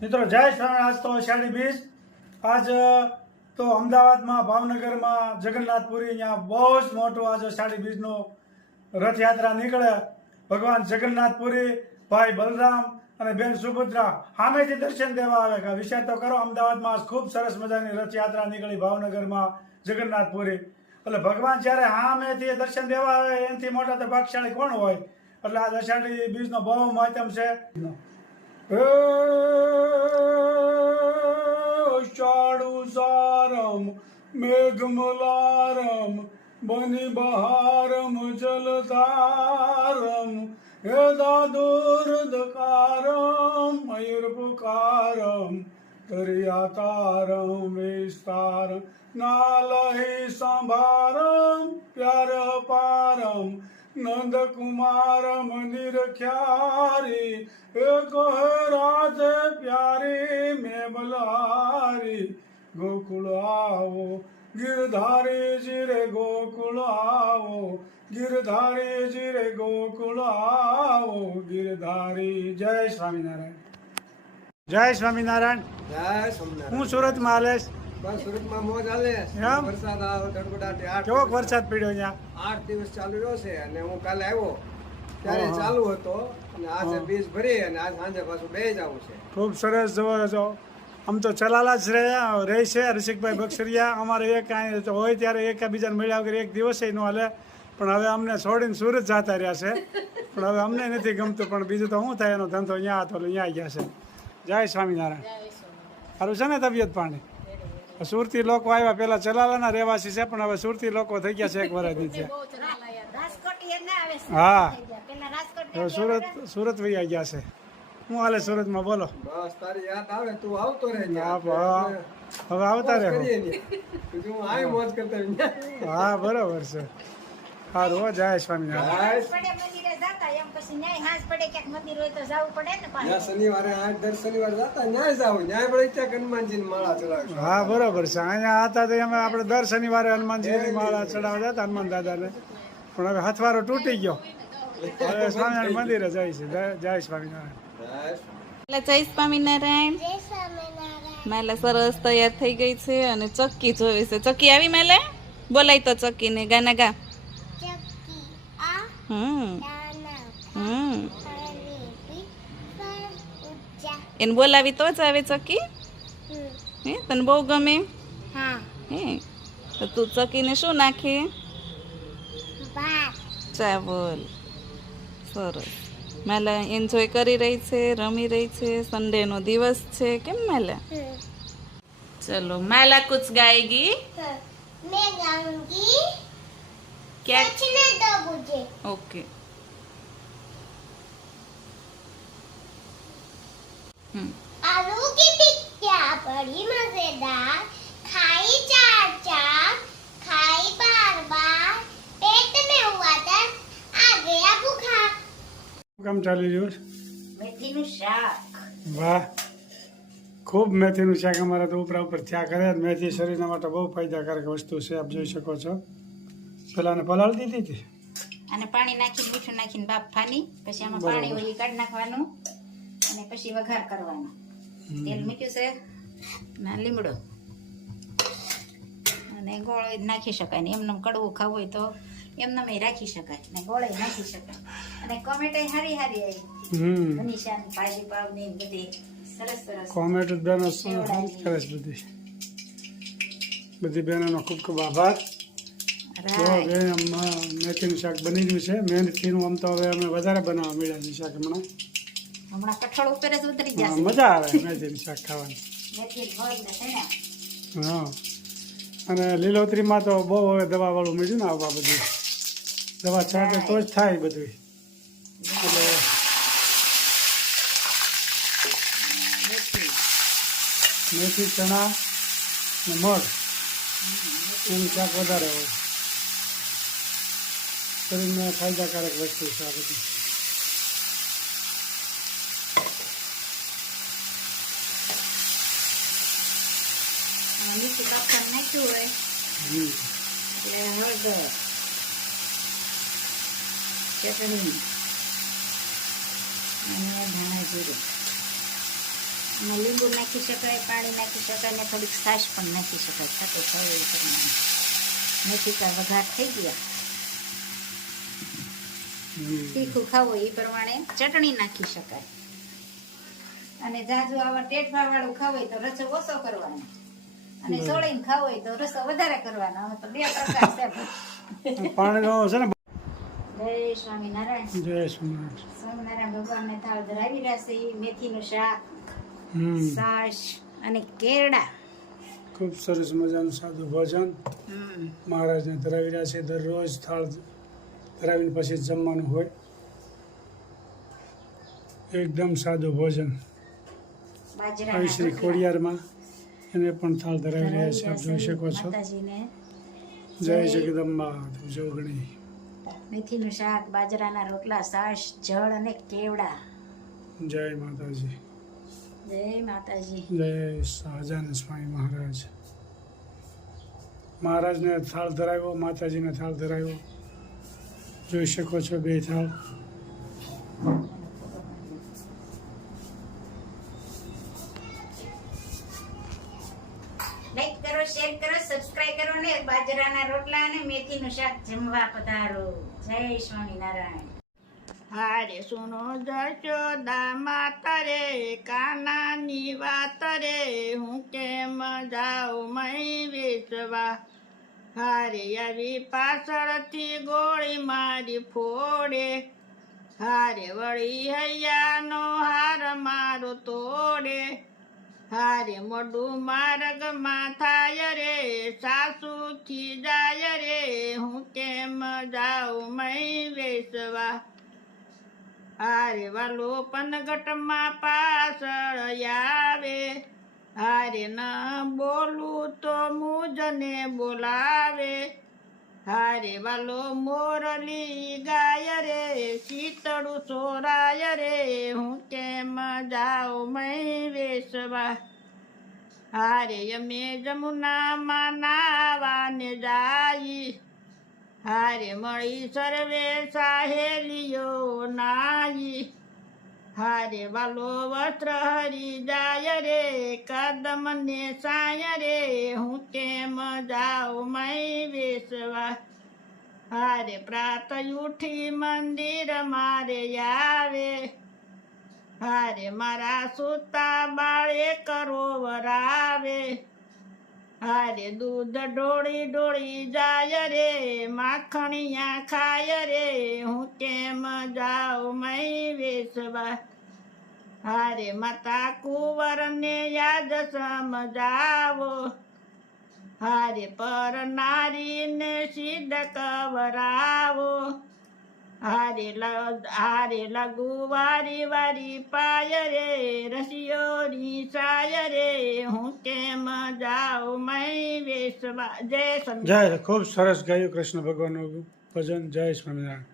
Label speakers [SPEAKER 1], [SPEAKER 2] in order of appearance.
[SPEAKER 1] મિત્રો, જય સ્વામી આજ તો અષાઢી બીજ. આજ તો અમદાવાદમાં, ભાવનગરમાં, જગન્નાથપુરી અહીંયા બહુ જ મોટું આજે અષાઢી બીજનો રથયાત્રા નીકળે. ભગવાન જગન્નાથપુરી, ભાઈ બલરામ અને બેન સુભદ્રા સામેથી દર્શન દેવા આવે કે વિચાર તો કરો અમદાવાદમાં ખૂબ સરસ મજાની રથયાત્રા નીકળી ભાવનગરમાં જગન્નાથપુરી. એટલે ભગવાન જ્યારે સામેથી દર્શન દેવા આવે, એનાથી મોટા તો ભાગશાળી કોણ હોય? એટલે આ અષાઢી બીજનો બહુ મહત્તમ છે. ચાડુ સારમ મેઘમલારમ બની બહારમ જલધારમ યદા દુર્દકારમ મયુર પુકારમ તરિયાતારમ નંદ કુમાર મંદિર ખ્યારી એક રાધે પ્યારી મેં બલારી ગોકુળ આવો ગિરધારી જીરે ગોકુળ આવો. ગિરધારી જીરે ગોકુળ આવો. ગિરધારી જય સ્વામિનારાયણ. જય સ્વામિનારાયણ.
[SPEAKER 2] જય સ્વામિનારાયણ.
[SPEAKER 1] હું સુરત હાલેશ એમ?
[SPEAKER 2] વરસાદ આવે ગડગડાટી આઠ
[SPEAKER 1] કેવોક વરસાદ પડ્યો અહીંયા?
[SPEAKER 2] આઠ દિવસ ચાલુ રહ્યો છે અને હું કાલે આવ્યો. ત્યારે ચાલુ હતો અને આજે બીજ ભરી અને આજ સાંજે પાછું બે આવું છે.
[SPEAKER 1] ખૂબ સરસ જવો છો આમ તો ચલાલા જ રહ્યા રહે છે રસિકભાઈ બક્ષરિયા. અમારે એક કાંઈ હોય ત્યારે એકબીજાને મળ્યા વગર એક દિવસે ન હાલે. પણ હવે અમને છોડીને સુરત જતા રહ્યા છે. પણ હવે અમને નથી ગમતું પણ બીજું તો શું થાય એનો ધંધો અહીંયા હતો એટલે અહીંયા આવી ગયા છે. જય સ્વામિનારાયણ. સારું છે ને તબિયત પાણી? સુરતી લોકો આવ્યા પેલા ચલાલાના રહેવાસી છે પણ હવે સુરતી લોકો થઈ ગયા છે એક વર્ષથી છે. હા. હવે સુરત સુરત વહી ગયા છે. હું હાલે સુરતમાં બોલો.
[SPEAKER 2] બસ તારી યાદ આવે તું આવતો રહે
[SPEAKER 1] હા, હા. હવે આવતા રહે
[SPEAKER 2] હું. આય શનિવારે આઠ દર શનિવારે જતા ન્યાય જાવ. ન્યાય પડે ત્યાં હનુમાનજી માળા
[SPEAKER 1] હા બરોબર છે. અહીંયા હતા તો અમે આપણે દર શનિવારે હનુમાનજીની માળા ચડાવવા જતા હનુમાન દાદાને. પણ હવે હથવારો તૂટી ગયો. હવે સ્વામિનારાયણ મંદિરે જાય છે. જય- સ્વામિનારાયણ
[SPEAKER 2] જય
[SPEAKER 3] સ્વામિનારાયણ માલા સરસ તૈયાર થઈ ગઈ છે અને ચક્કી જોવી છે. ચક્કી આવી માલે? બોલાય તો ચક્કી ને ગાના ગા. હમ. હમ. એને બોલાવી તો જ આવે ચકી? હે તને બહુ ગમે? હે. તો તું ચકીને શું નાખે? ચા બોલ સરસ. મેલા એન્જોય કરી રહી છે રમી રહી છે સન્ડેનો દિવસ છે કેમ માલા? ચલો મેલા કુછ ગાયગી.
[SPEAKER 4] मैं गाऊंगी
[SPEAKER 3] क्या? सच
[SPEAKER 4] आलू की टिक्किया बड़ी मजेदार खाई चार चार खाई बार बार पेट में हुआ दर्द आ गया बुखार
[SPEAKER 1] કેમ ચાલી રહ્યું
[SPEAKER 4] મેથીનું શાક.
[SPEAKER 1] વાહ. ખૂબ મેથીનું શાક અમારા તો ઉપરા ઉપર થયા કરે મેથી શરીરના માટે બહુ ફાયદાકારક વસ્તુ છે આપ જોઈ શકો છો. પેલાને પલાળી દીધી હતી.
[SPEAKER 5] અને પાણી નાખીને મીઠું નાખીને બાફવાની. પછી આમાં પાણી ઓલી કાઢી નાખવાનું. અને પછી વઘાર કરવાનો. તેલ મૂક્યું છે. ના લીમડો. અને ગોળ નાખી શકાય ને એમને કડવું ખાવું હોય તો એમને રાખી શકાય ને ગોળે નાખી શકાય. અને કોમેટ હારી હારી આવી
[SPEAKER 1] હમ.
[SPEAKER 5] મનીષાની ભાજી પાવની ને બધી. સરસ સરસ.
[SPEAKER 1] કોમેન્ટ બેનો છે બધી. બધી બહેનોનો ખૂબ ખૂબ આભાર. જો હવે મેથીનું શાક બની ગયું છે. મેથીનું આમ તો હવે અમે વધારે બનાવવા મળ્યા છે શાક હમણાં.
[SPEAKER 5] હમણાં કઠોળ ઉપર જ ઉતરી જશે.
[SPEAKER 1] મજા આવે મેથીનું શાક ખાવાની. હા. અને લીલોતરીમાં તો બહુ હવે દવાવાળું મળ્યું ને આવવા બધું. દવા છાંટે તો જ થાય બધું. એટલે
[SPEAKER 5] મેથી.
[SPEAKER 1] મેથી ચણા ને મગ. એનું શાક વધારે હોય. શરીરને ફાયદાકારક વસ્તુ છે આ બધી.
[SPEAKER 5] મીઠું કાપવાનું નાખ્યું હોય. એટલે હળદર ચટણી અને ધાણા જીરું અને લીંબુ નાખી શકાય પાણી નાખી શકાય ને થોડીક છાશ પણ નાખી શકાય સાથે ખાવ એ પ્રમાણે મેથી કાંઈ વઘાર થઈ ગયા તીખું ખાવું એ પ્રમાણે ચટણી નાખી શકાય અને જાજુ આવા ટેટફા વાળું ખાવું હોય તો રસો ઓછો કરવાનો અને સોળીને ખાવું હોય તો રસો વધારે કરવાનો. અમે તો બે પ્રકાર છે.
[SPEAKER 1] પાણીનો છે ને
[SPEAKER 5] જય સ્વામિનારાયણ.
[SPEAKER 1] જય સ્વામિનારાયણ.
[SPEAKER 5] સ્વામિનારાયણ ભગવાનને થાળ ધરાવી રહ્યા છે. મેથીનું શાક
[SPEAKER 1] હમ.
[SPEAKER 5] છાશ અને કેરડા
[SPEAKER 1] ખૂબ સરસ મજાનું સાદું ભોજન
[SPEAKER 5] હમ.
[SPEAKER 1] મહારાજને ધરાવી રહ્યા છે. દરરોજ થાળ ધરાવીને પછી જમવાનું હોય. એકદમ સાદું ભોજન. આવી શ્રી
[SPEAKER 5] કોડિયારમાં
[SPEAKER 1] ખોડિયારમાં એને પણ થાળ ધરાવી રહ્યા છે. આપ જોઈ શકો છો. જય. જગદંબા જોગણી
[SPEAKER 5] મેથીનું શાક બાજરાના રોટલા સાસ જળ અને કેવડા.
[SPEAKER 1] જય માતાજી.
[SPEAKER 5] જય માતાજી.
[SPEAKER 1] જય સહજાન સ્વામી મહારાજ. મહારાજને થાળ ધરાવ્યો માતાજીને થાળ ધરાવ્યો. જોઈ શકો છો બે થાળ.
[SPEAKER 5] કરો શેર કરો સબસ્ક્રાઇબ કરો ને બાજરાના રોટલા અને મેથીનું શાક જમવા પધારો. જય સ્વામિનારાયણ.
[SPEAKER 3] હારે સુનો જશોદા માતા રે, કાનાની વાત રે, હું કેમ જાઉં મય વેચવા? હારે આવી પાછળથી ગોળી મારી ફોડે. હારે વળી હૈયાનો હાર મારો તોડે. હારે મોઢું માર્ગમાં થાય રે સાસુ જાય રે, હું કેમ જાઉં મય વેસવા? હારે વાલો પનગટમાં પાછળ આવે, હારે ન બોલું તો મુજને બોલાવે. હારે વાલો મોરલી ગાય રે, શીતળું સોરાય રે, હું કેમ જાઉં મય વેસવા? હારે અમે જમુનામાં નાવાને જાઈ. હારે મળી સર્વે સાહેલીઓ નાઈ. હારે વાલો વસ્ત્ર હરી જાય રે કદમ ને સાય રે હું કેમ જાઉં મય વેસવા હારે પ્રાત ઉઠી મંદિર મારે આવે હારે મારા સુતા બાળે કરો વરાવે હારે દૂધ ડોળી ડોળી જાય રે, માખણિયા ખાય રે, હું કેમ જાઉં મય વેસવા? હારે માતા કુંવરને યાદ સમજાવો. હારે પર નારીને સિદ્ધ કવરાવો. હારે લ- હારે લઘુ વારી પાય રે, રસિયોની સાય રે. હું કેમ જાઉં મય વેસવા જય
[SPEAKER 1] જય, ખૂબ સરસ ગાયું કૃષ્ણ ભગવાનનું ભજન. જય સ્વામિનારાયણ.